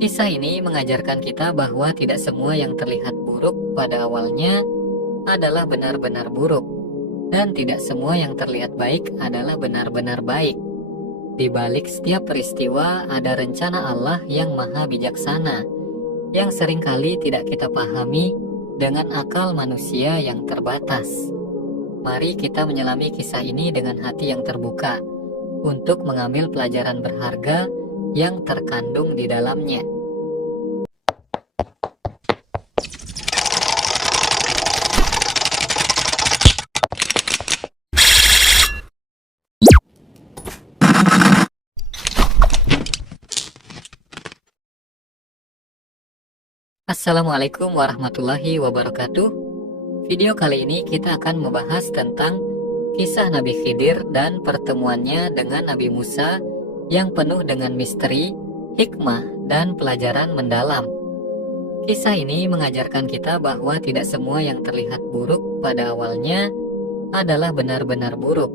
Kisah ini mengajarkan kita bahwa tidak semua yang terlihat buruk pada awalnya adalah benar-benar buruk, dan tidak semua yang terlihat baik adalah benar-benar baik. Di balik setiap peristiwa ada rencana Allah yang maha bijaksana, yang seringkali tidak kita pahami dengan akal manusia yang terbatas. Mari kita menyelami kisah ini dengan hati yang terbuka, untuk mengambil pelajaran berharga yang terkandung di dalamnya. Assalamualaikum warahmatullahi wabarakatuh. Video kali ini kita akan membahas tentang kisah Nabi Khidir dan pertemuannya dengan Nabi Musa yang penuh dengan misteri, hikmah, dan pelajaran mendalam. Kisah ini mengajarkan kita bahwa tidak semua yang terlihat buruk pada awalnya adalah benar-benar buruk,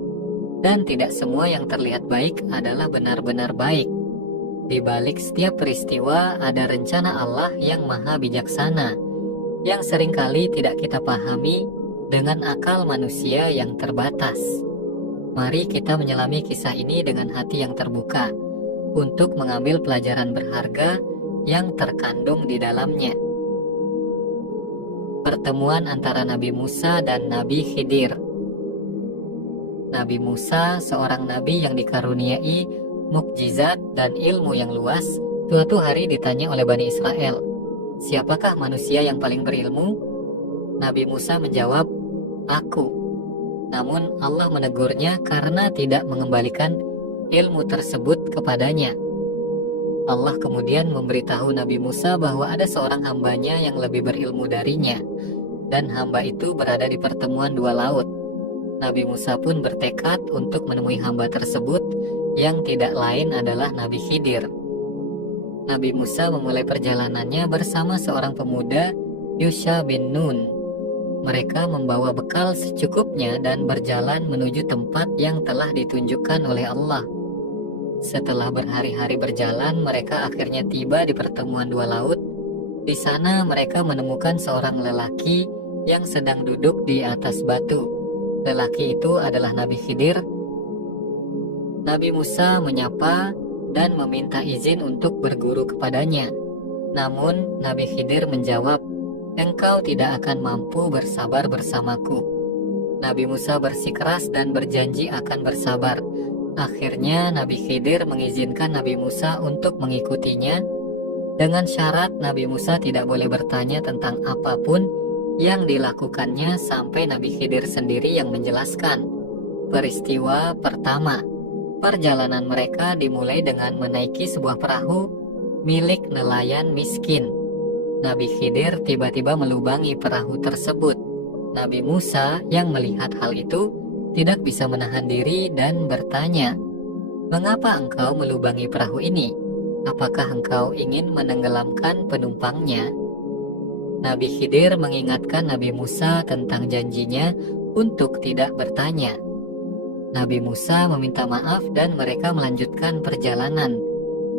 dan tidak semua yang terlihat baik adalah benar-benar baik. Di balik setiap peristiwa ada rencana Allah yang maha bijaksana, yang seringkali tidak kita pahami dengan akal manusia yang terbatas. Mari kita menyelami kisah ini dengan hati yang terbuka, untuk mengambil pelajaran berharga yang terkandung di dalamnya. Pertemuan antara Nabi Musa dan Nabi Khidir. Nabi Musa, seorang nabi yang dikaruniai mukjizat dan ilmu yang luas, suatu hari ditanya oleh Bani Israel, "Siapakah manusia yang paling berilmu?" Nabi Musa menjawab, "Aku." Namun Allah menegurnya karena tidak mengembalikan ilmu tersebut kepadanya. Allah kemudian memberitahu Nabi Musa bahwa ada seorang hambanya yang lebih berilmu darinya, dan hamba itu berada di pertemuan dua laut. Nabi Musa pun bertekad untuk menemui hamba tersebut, yang tidak lain adalah Nabi Khidir. Nabi Musa memulai perjalanannya bersama seorang pemuda, Yusha bin Nun. Mereka membawa bekal secukupnya dan berjalan menuju tempat yang telah ditunjukkan oleh Allah. Setelah berhari-hari berjalan, mereka akhirnya tiba di pertemuan dua laut. Di sana mereka menemukan seorang lelaki yang sedang duduk di atas batu. Lelaki itu adalah Nabi Khidir. Nabi Musa menyapa dan meminta izin untuk berguru kepadanya. Namun Nabi Khidir menjawab, "Engkau tidak akan mampu bersabar bersamaku." Nabi Musa bersikeras dan berjanji akan bersabar. Akhirnya Nabi Khidir mengizinkan Nabi Musa untuk mengikutinya, dengan syarat Nabi Musa tidak boleh bertanya tentang apapun yang dilakukannya sampai Nabi Khidir sendiri yang menjelaskan. Peristiwa pertama. Perjalanan mereka dimulai dengan menaiki sebuah perahu milik nelayan miskin. Nabi Khidir tiba-tiba melubangi perahu tersebut. Nabi Musa yang melihat hal itu tidak bisa menahan diri dan bertanya, "Mengapa engkau melubangi perahu ini? Apakah engkau ingin menenggelamkan penumpangnya?" Nabi Khidir mengingatkan Nabi Musa tentang janjinya untuk tidak bertanya. Nabi Musa meminta maaf dan mereka melanjutkan perjalanan.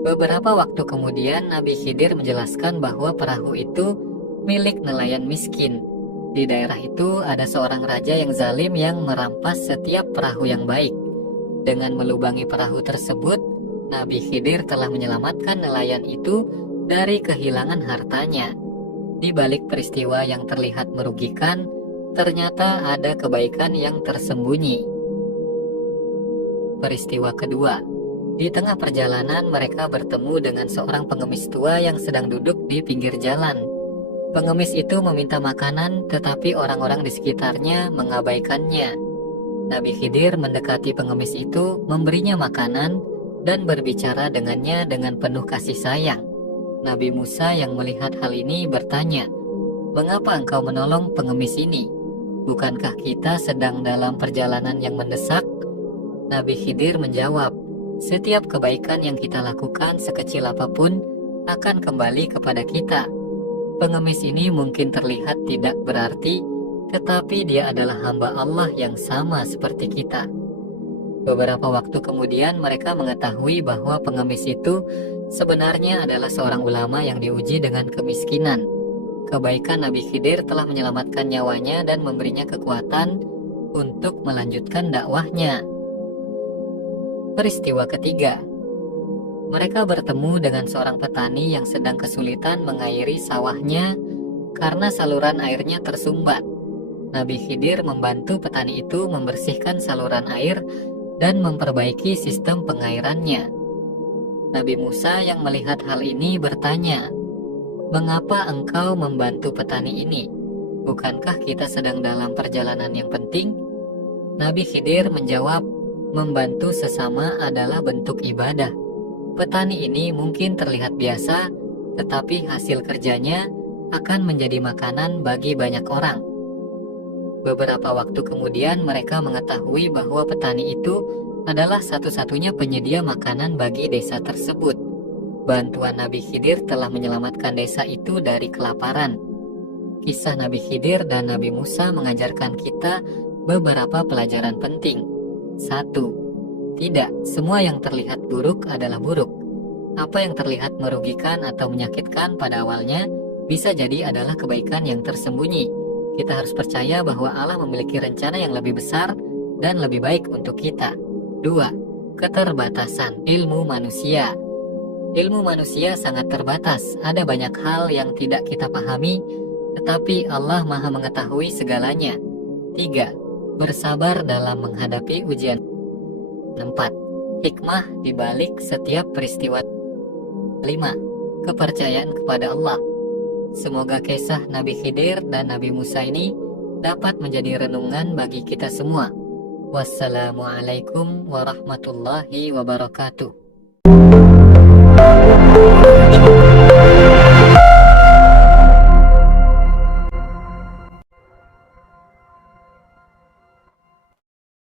Beberapa waktu kemudian Nabi Khidir menjelaskan bahwa perahu itu milik nelayan miskin. Di daerah itu ada seorang raja yang zalim yang merampas setiap perahu yang baik. Dengan melubangi perahu tersebut, Nabi Khidir telah menyelamatkan nelayan itu dari kehilangan hartanya. Di balik peristiwa yang terlihat merugikan, ternyata ada kebaikan yang tersembunyi. Peristiwa kedua. Di tengah perjalanan mereka bertemu dengan seorang pengemis tua yang sedang duduk di pinggir jalan. Pengemis itu meminta makanan, tetapi orang-orang di sekitarnya mengabaikannya. Nabi Khidir mendekati pengemis itu, memberinya makanan, dan berbicara dengannya dengan penuh kasih sayang. Nabi Musa yang melihat hal ini bertanya, "Mengapa engkau menolong pengemis ini? Bukankah kita sedang dalam perjalanan yang mendesak?" Nabi Khidir menjawab, "Setiap kebaikan yang kita lakukan sekecil apapun akan kembali kepada kita. Pengemis ini mungkin terlihat tidak berarti, tetapi dia adalah hamba Allah yang sama seperti kita." Beberapa waktu kemudian mereka mengetahui bahwa pengemis itu sebenarnya adalah seorang ulama yang diuji dengan kemiskinan. Kebaikan Nabi Khidir telah menyelamatkan nyawanya dan memberinya kekuatan untuk melanjutkan dakwahnya. Peristiwa ketiga, mereka bertemu dengan seorang petani yang sedang kesulitan mengairi sawahnya karena saluran airnya tersumbat. Nabi Khidir membantu petani itu membersihkan saluran air dan memperbaiki sistem pengairannya. Nabi Musa yang melihat hal ini bertanya, "Mengapa engkau membantu petani ini? Bukankah kita sedang dalam perjalanan yang penting?" Nabi Khidir menjawab, "Membantu sesama adalah bentuk ibadah. Petani ini mungkin terlihat biasa, tetapi hasil kerjanya akan menjadi makanan bagi banyak orang." Beberapa waktu kemudian mereka mengetahui bahwa petani itu adalah satu-satunya penyedia makanan bagi desa tersebut. Bantuan Nabi Khidir telah menyelamatkan desa itu dari kelaparan. Kisah Nabi Khidir dan Nabi Musa mengajarkan kita beberapa pelajaran penting. 1. Tidak semua yang terlihat buruk adalah buruk. Apa yang terlihat merugikan atau menyakitkan pada awalnya bisa jadi adalah kebaikan yang tersembunyi. Kita harus percaya bahwa Allah memiliki rencana yang lebih besar dan lebih baik untuk kita. 2. Keterbatasan ilmu manusia. Ilmu manusia sangat terbatas. Ada banyak hal yang tidak kita pahami, tetapi Allah Maha mengetahui segalanya. 3. Bersabar dalam menghadapi ujian. 4. Hikmah di balik setiap peristiwa. 5. Kepercayaan kepada Allah. Semoga kisah Nabi Khidir dan Nabi Musa ini dapat menjadi renungan bagi kita semua. Wassalamualaikum warahmatullahi wabarakatuh.